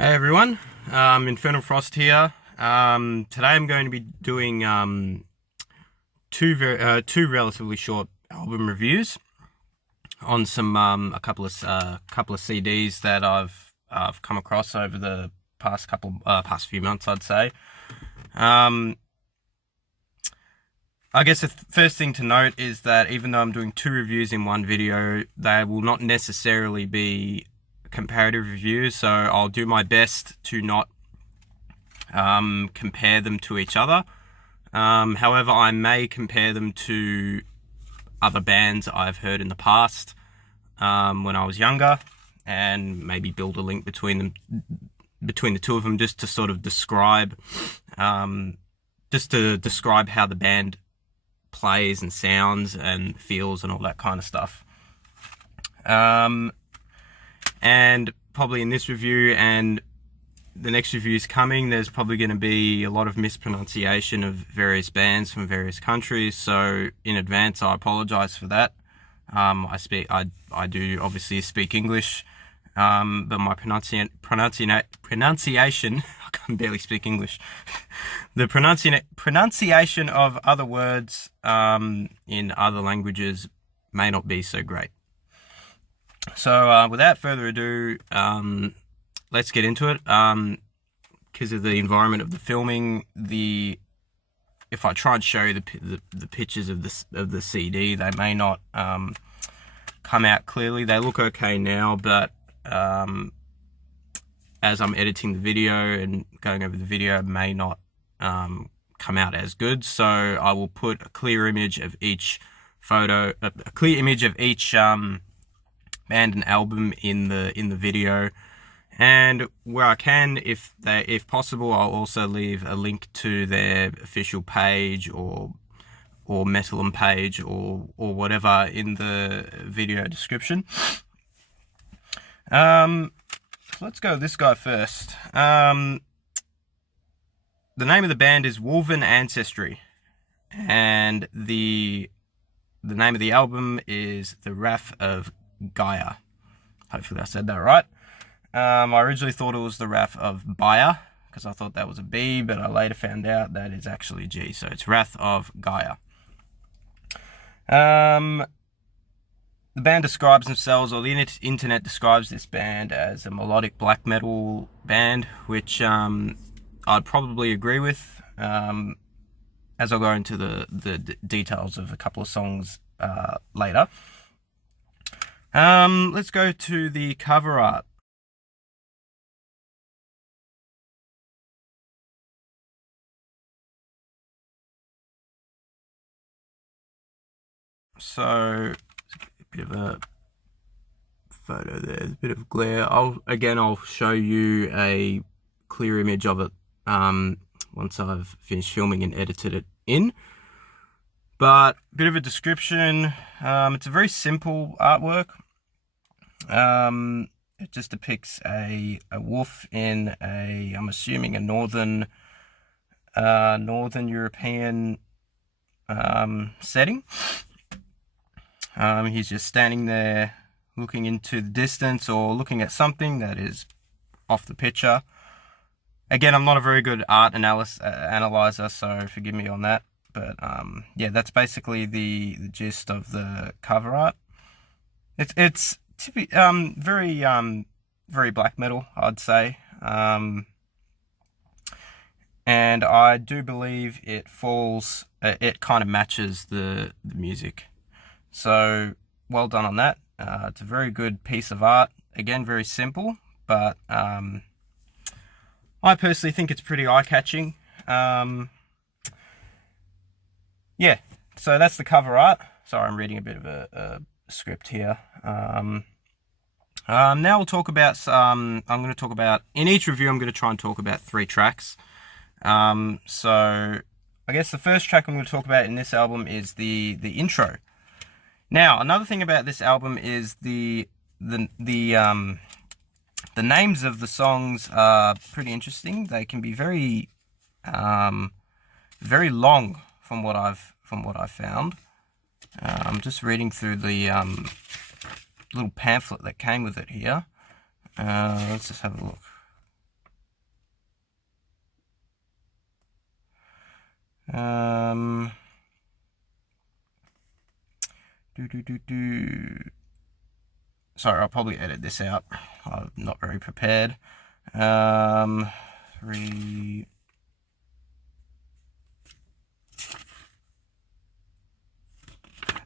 Hey everyone, Infernal Frost here. Today I'm going to be doing two relatively short album reviews on some a couple of CDs that I've come across over the past few months, I'd say. I guess the first thing to note is that even though I'm doing two reviews in one video, they will not necessarily be comparative reviews, so I'll do my best to not compare them to each other. However, I may compare them to other bands I've heard in the past when I was younger, and maybe build a link between the two of them, just to sort of describe how the band plays and sounds and feels and all that kind of stuff. And probably in this review and the next review's coming, there's probably going to be a lot of mispronunciation of various bands from various countries. So in advance, I apologize for that. I do obviously speak English, but my pronunciation, I can barely speak English. The pronunciation of other words in other languages may not be so great. So without further ado, let's get into it. Because of the environment of the filming, if I try and show you the pictures of the CD, they may not come out clearly. They look okay now, but as I'm editing the video and going over the video, it may not come out as good. So I will put a clear image of each photo, a clear image of each band and album in the video, and where I can, if possible, I'll also leave a link to their official page or Metalum page or whatever in the video description. Let's go with this guy first. The name of the band is Wolven Ancestry, and the name of the album is The Wrath of Gaia. Hopefully I said that right. I originally thought it was The Wrath of Baia, because I thought that was a B, but I later found out that it's actually a G, so it's Wrath of Gaia. The band describes themselves, or the internet describes this band as a melodic black metal band, which I'd probably agree with, as I'll go into the details of a couple of songs later. Let's go to the cover art. So, a bit of a photo there, there's a bit of glare. I'll show you a clear image of it once I've finished filming and edited it in. But a bit of a description. It's a very simple artwork. It just depicts a wolf in I'm assuming a northern European setting. He's just standing there looking into the distance or looking at something that is off the picture. Again, I'm not a very good art analyzer, so forgive me on that. But yeah, that's basically the gist of the cover art. It's very black metal, I'd say. And I do believe it kind of matches the music. So well done on that. It's a very good piece of art. Again, very simple, but I personally think it's pretty eye-catching. Yeah, so that's the cover art. Sorry, I'm reading a bit of a script here. Now we'll talk about I'm going to talk about, in each review I'm going to try and talk about 3 tracks. So I guess the first track I'm going to talk about in this album is the intro. Now, another thing about this album is the names of the songs are pretty interesting. They can be very long from what I've found. I'm just reading through the little pamphlet that came with it here. Let's just have a look. Um, Sorry, I'll probably edit this out. I'm not very prepared. 3.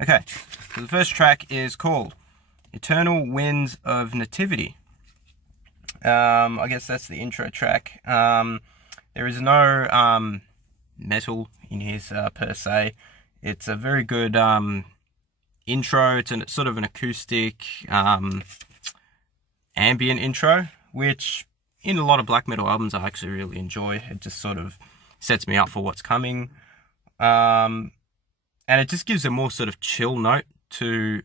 Okay, so the first track is called Eternal Winds of Nativity. I guess that's the intro track. There is no metal in here per se. It's a very good intro. It's sort of an acoustic ambient intro, which in a lot of black metal albums I actually really enjoy. It just sort of sets me up for what's coming. And it just gives a more sort of chill note to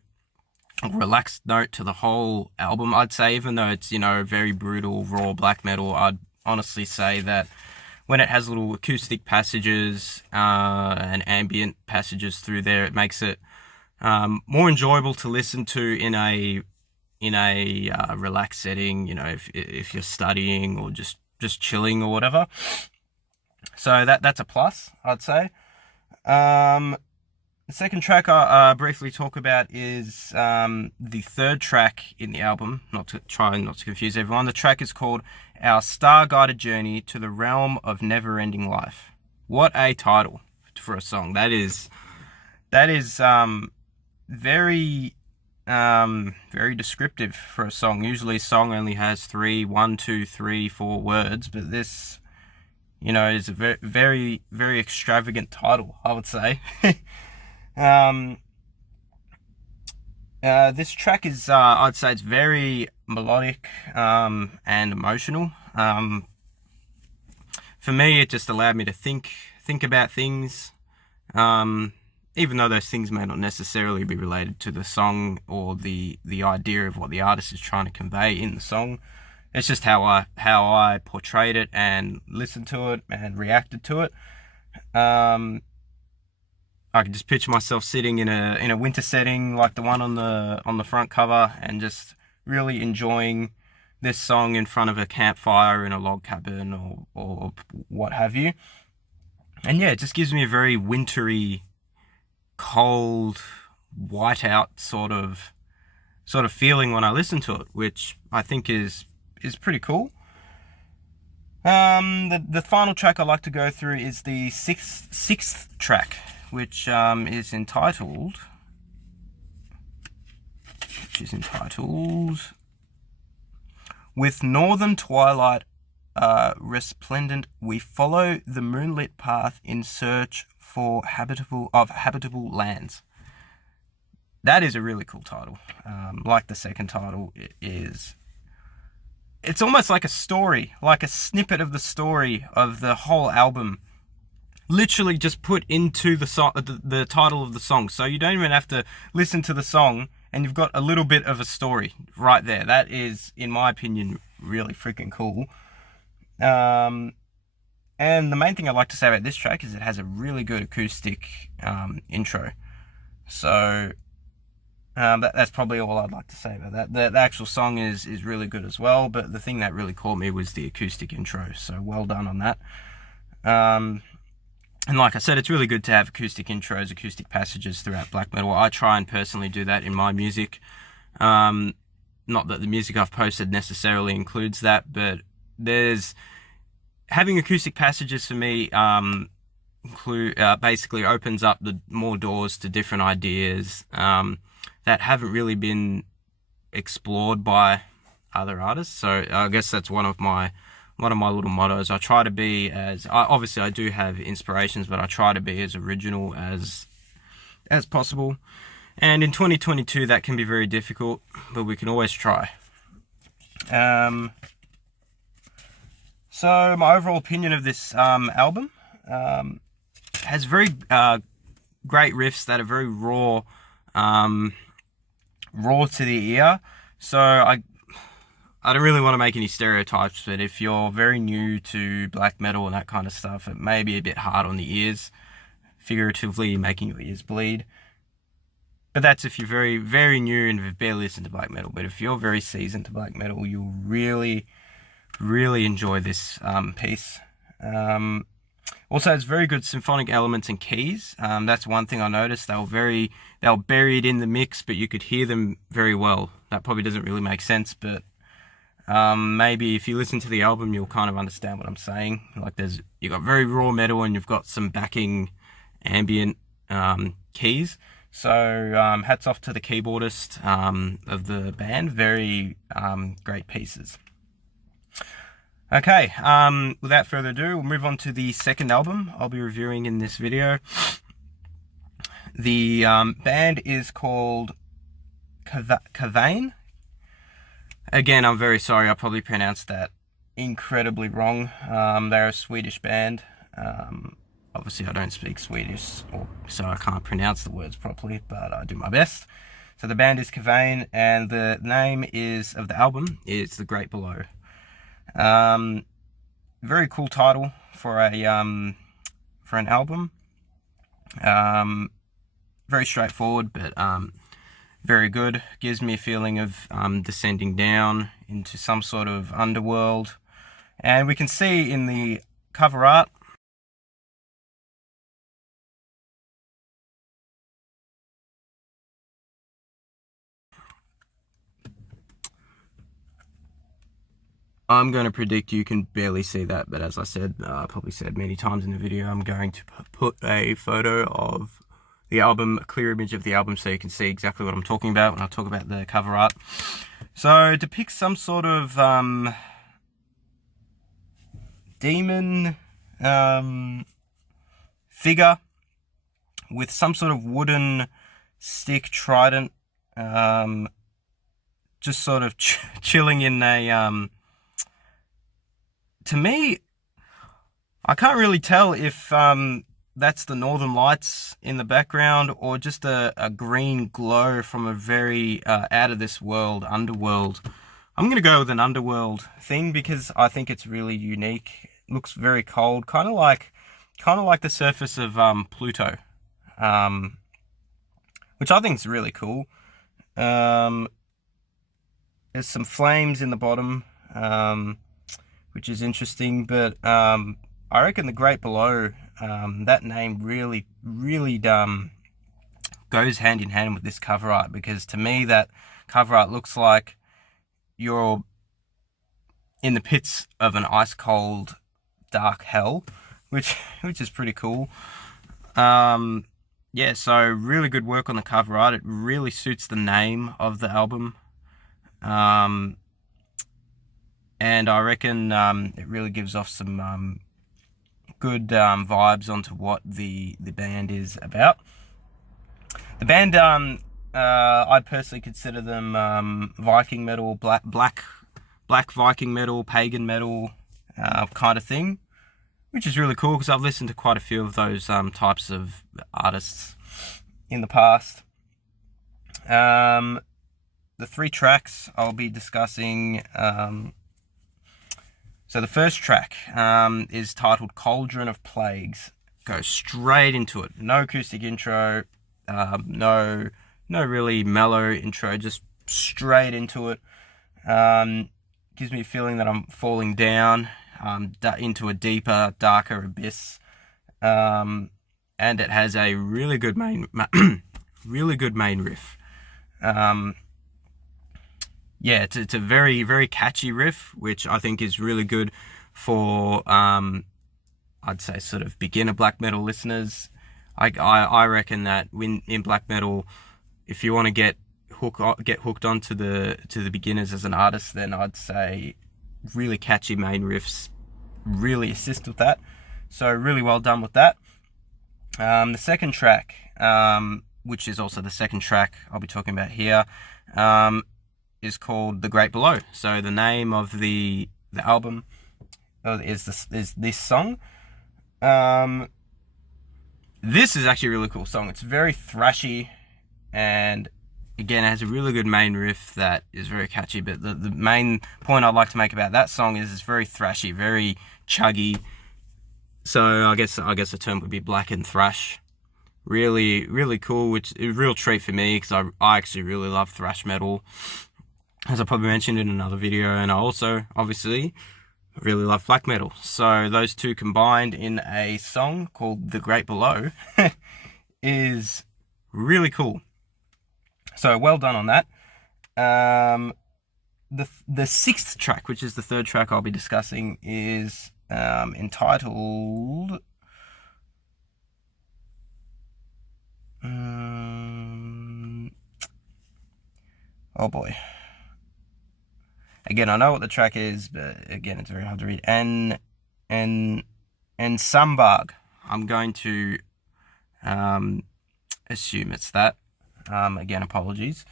a relaxed note to the whole album, I'd say. Even though it's, very brutal, raw black metal, I'd honestly say that when it has little acoustic passages and ambient passages through there, it makes it more enjoyable to listen to in a relaxed setting, if you're studying or just chilling or whatever. So that's a plus, I'd say. The second track I'll briefly talk about is the third track in the album, not to confuse everyone. The track is called Our Star-Guided Journey to the Realm of Never-Ending Life. What a title for a song. That is very descriptive for a song. Usually a song only has 1, 2, 3, 4 words, but this, is a very, very, very extravagant title, I would say. This track is, I'd say it's very melodic and emotional. For me, it just allowed me to think about things, even though those things may not necessarily be related to the song or the idea of what the artist is trying to convey in the song. It's just how I portrayed it and listened to it and reacted to it. I can just picture myself sitting in a winter setting like the one on the front cover and just really enjoying this song in front of a campfire in a log cabin or what have you. And yeah, it just gives me a very wintry, cold, whiteout sort of feeling when I listen to it, which I think is pretty cool. The final track I'd like to go through is the sixth track, which is entitled With Northern Twilight Resplendent, we follow the moonlit path in search for habitable lands. That is a really cool title. Like the second title, it's almost like a story, like a snippet of the story of the whole album, literally just put into the title of the song. So you don't even have to listen to the song, and you've got a little bit of a story right there. That is, in my opinion, really freaking cool. And the main thing I'd like to say about this track is it has a really good acoustic intro. So that's probably all I'd like to say about that. The actual song is really good as well, but the thing that really caught me was the acoustic intro. So well done on that. And like I said, it's really good to have acoustic intros, acoustic passages throughout black metal. I try and personally do that in my music. Not that the music I've posted necessarily includes that, but having acoustic passages for me basically opens up the more doors to different ideas that haven't really been explored by other artists. So I guess that's one of my little mottos. I try to be obviously I do have inspirations, but I try to be as original as possible. And in 2022, that can be very difficult, but we can always try. So my overall opinion of this album has very great riffs that are very raw to the ear. So I don't really want to make any stereotypes, but if you're very new to black metal and that kind of stuff, it may be a bit hard on the ears, figuratively making your ears bleed. But that's if you're very, very new and have barely listened to black metal. But if you're very seasoned to black metal, you'll really, really enjoy this piece. Also has very good symphonic elements and keys. That's one thing I noticed. They were buried in the mix, but you could hear them very well. That probably doesn't really make sense, but maybe if you listen to the album, you'll kind of understand what I'm saying. Like you've got very raw metal and you've got some backing ambient keys. So hats off to the keyboardist of the band. Very great pieces. Okay, without further ado, we'll move on to the second album I'll be reviewing in this video. The band is called Kavain. Again, I'm very sorry, I probably pronounced that incredibly wrong. They're a Swedish band. Obviously, I don't speak Swedish, so I can't pronounce the words properly, but I do my best. So the band is Kavain, and the name of the album is The Great Below. Very cool title for an album. Very straightforward, but very good. Gives me a feeling of descending down into some sort of underworld. And we can see in the cover art I'm going to predict you can barely see that, but as I said, I probably said many times in the video, I'm going to put a photo of the album, a clear image of the album, so you can see exactly what I'm talking about when I talk about the cover art. So it depicts some sort of demon figure with some sort of wooden stick trident, just sort of chilling in a to me, I can't really tell if that's the Northern Lights in the background or just a green glow from a very out of this world underworld. I'm going to go with an underworld thing because I think it's really unique. It looks very cold, kind of like the surface of Pluto, which I think is really cool. There's some flames in the bottom, which is interesting, but I reckon The Great Below, that name really goes hand in hand with this cover art, because to me that cover art looks like you're in the pits of an ice cold dark hell, which is pretty cool. Yeah, so really good work on the cover art. It really suits the name of the album. And I reckon it really gives off some good vibes onto what the band is about. The band, I'd personally consider them Viking metal, black Viking metal, pagan metal kind of thing, which is really cool because I've listened to quite a few of those types of artists in the past. The 3 tracks I'll be discussing. So the first track is titled Cauldron of Plagues. Go straight into it. No acoustic intro, no really mellow intro, just straight into it. Gives me a feeling that I'm falling down into a deeper, darker abyss. And it has a really good main riff. Yeah, it's a very, very catchy riff, which I think is really good for, I'd say, sort of beginner black metal listeners. I reckon that in black metal, if you want to get hooked onto the beginners as an artist, then I'd say really catchy main riffs really assist with that. So really well done with that. The second track, which is also the second track I'll be talking about here, is called The Great Below. So the name of the album is this song. This is actually a really cool song. It's very thrashy, and again, it has a really good main riff that is very catchy. But the main point I'd like to make about that song is it's very thrashy, very chuggy. So I guess the term would be black and thrash. Really, really cool, which is a real treat for me because I actually really love thrash metal, as I probably mentioned in another video. And I also, obviously, I really love black metal. So those two combined in a song called The Great Below is really cool. So well done on that. The sixth track, which is the third track I'll be discussing, is entitled oh boy. Again, I know what the track is, but again, it's very hard to read. And Sambag. I'm going to assume it's that. Again, apologies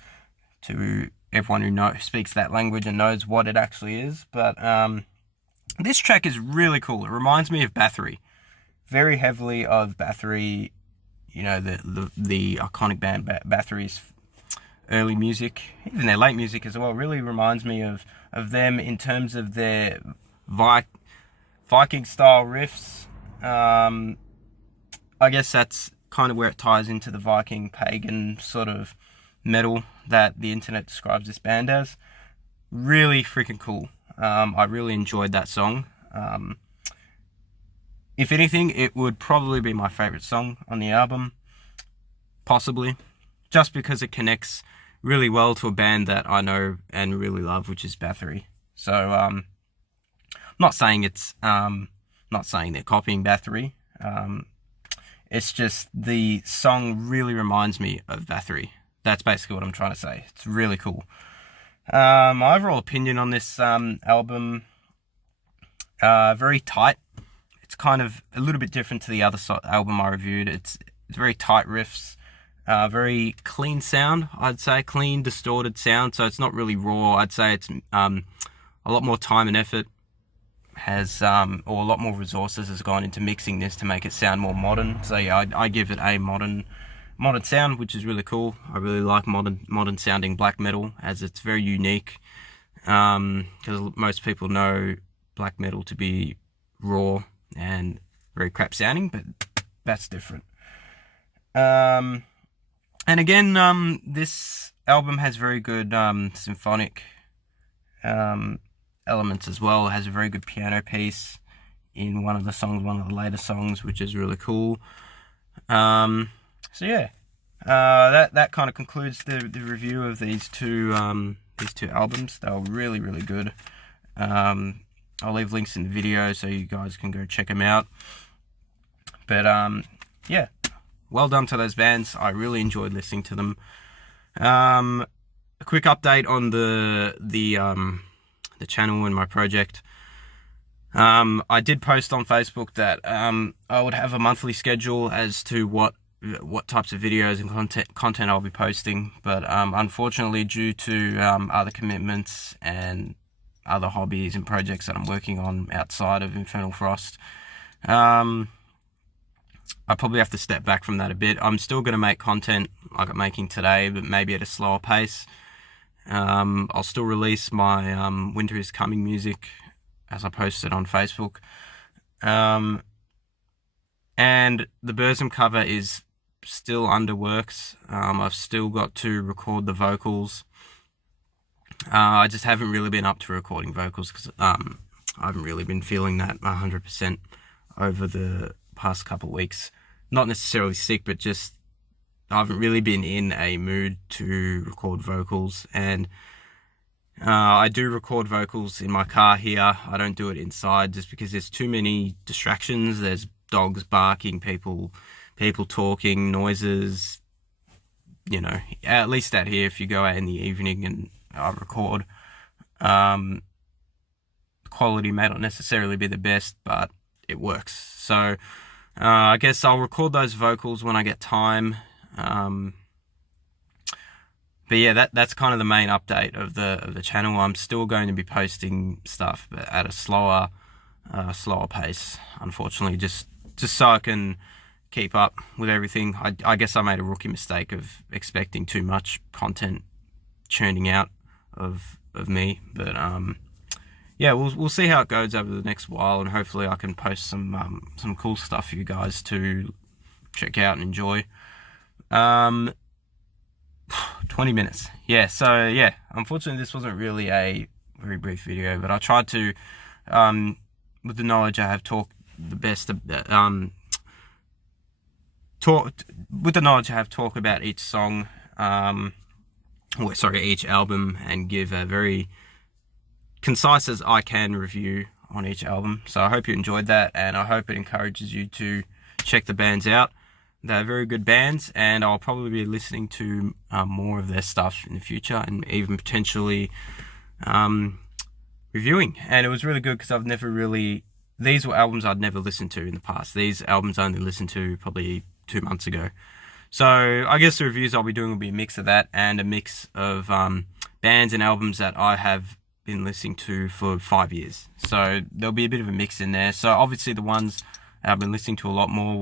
to everyone who speaks that language and knows what it actually is. But this track is really cool. It reminds me of Bathory, very heavily of Bathory. You know, the iconic band Bathory's early music, even their late music as well, really reminds me of them in terms of their Viking style riffs. I guess that's kind of where it ties into the Viking pagan sort of metal that the internet describes this band as. Really freaking cool. I really enjoyed that song. If anything, it would probably be my favorite song on the album, possibly, just because it connects really well to a band that I know and really love, which is Bathory. So, not saying they're copying Bathory. It's just the song really reminds me of Bathory. That's basically what I'm trying to say. It's really cool. My overall opinion on this album, very tight. It's kind of a little bit different to the other album I reviewed. It's very tight riffs, very clean sound, I'd say. Clean, distorted sound, so it's not really raw. I'd say it's a lot more time and effort or a lot more resources has gone into mixing this to make it sound more modern. So yeah, I give it a modern sound, which is really cool. I really like modern sounding black metal, as it's very unique, because most people know black metal to be raw and very crap sounding, but that's different. And again, this album has very good symphonic elements as well. It has a very good piano piece in one of the later songs, which is really cool. So yeah, that kind of concludes the review of these two albums. They were really, really good. I'll leave links in the video so you guys can go check them out. But yeah, well done to those bands. I really enjoyed listening to them. A quick update on the channel and my project. I did post on Facebook that I would have a monthly schedule as to what types of videos and content I'll be posting, but unfortunately, due to other commitments and other hobbies and projects that I'm working on outside of Infernal Frost, I probably have to step back from that a bit. I'm still going to make content like I'm making today, but maybe at a slower pace. I'll still release my Winter is Coming music as I posted on Facebook. And the Burzum cover is still under works. I've still got to record the vocals. I just haven't really been up to recording vocals because I haven't really been feeling that 100% over the past couple of weeks. Not necessarily sick, but just I haven't really been in a mood to record vocals. And I do record vocals in my car here. I don't do it inside just because there's too many distractions. There's dogs barking, people talking, noises. You know, at least out here, if you go out in the evening and I record, the quality may not necessarily be the best, but it works. So I guess I'll record those vocals when I get time. But yeah, that's kind of the main update of the channel. I'm still going to be posting stuff, but at a slower pace, unfortunately, just so I can keep up with everything. I guess I made a rookie mistake of expecting too much content churning out of me, but yeah, we'll see how it goes over the next while, and hopefully I can post some cool stuff for you guys to check out and enjoy. 20 minutes. Yeah, so yeah, unfortunately this wasn't really a very brief video, but I tried to with the knowledge I have, talk the best talk with the knowledge I have, talk about each song, each album, and give a very concise as I can review on each album. So I hope you enjoyed that, and I hope it encourages you to check the bands out. They're very good bands, and I'll probably be listening to more of their stuff in the future, and even potentially reviewing. And it was really good because these were albums I'd never listened to in the past. These albums I only listened to probably 2 months ago. So I guess the reviews I'll be doing will be a mix of that, and a mix of bands and albums that I have been listening to for 5 years. So there'll be a bit of a mix in there. So obviously the ones I've been listening to a lot more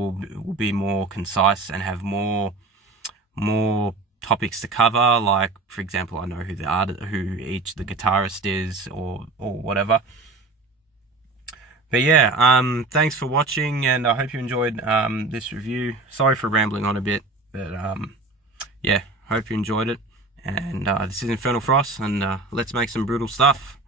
will be more concise and have more topics to cover. Like, for example, I know who the guitarist is, or whatever. But yeah, thanks for watching, and I hope you enjoyed this review. Sorry for rambling on a bit, but yeah, hope you enjoyed it. And this is Infernal Frost, and let's make some brutal stuff.